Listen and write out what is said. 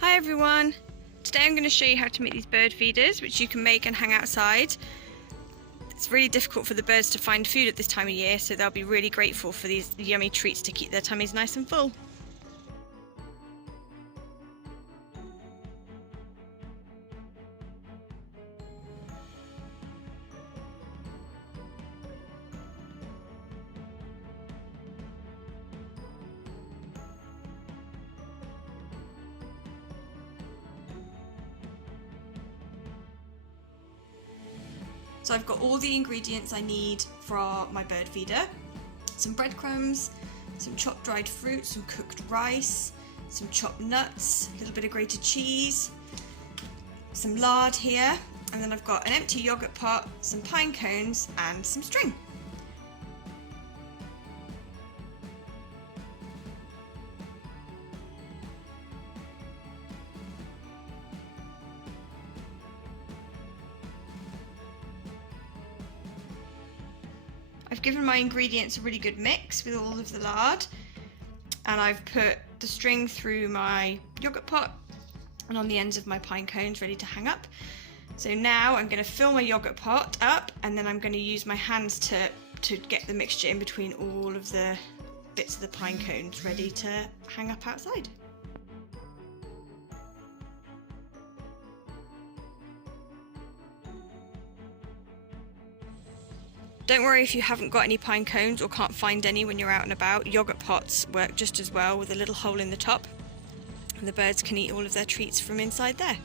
Hi everyone! Today I'm going to show you how to make these bird feeders, which you can make and hang outside. It's really difficult for the birds to find food at this time of year, so they'll be really grateful for these yummy treats to keep their tummies nice and full. So I've got all the ingredients I need for my bird feeder. Some breadcrumbs, some chopped dried fruit, some cooked rice, some chopped nuts, a little bit of grated cheese, some lard here, and then I've got an empty yogurt pot, some pine cones and some string. I've given my ingredients a really good mix with all of the lard, and I've put the string through my yogurt pot and on the ends of my pine cones ready to hang up. So now I'm going to fill my yogurt pot up, and then I'm going to use my hands to get the mixture in between all of the bits of the pine cones ready to hang up outside. Don't worry if you haven't got any pine cones or can't find any when you're out and about. Yogurt pots work just as well with a little hole in the top, and the birds can eat all of their treats from inside there.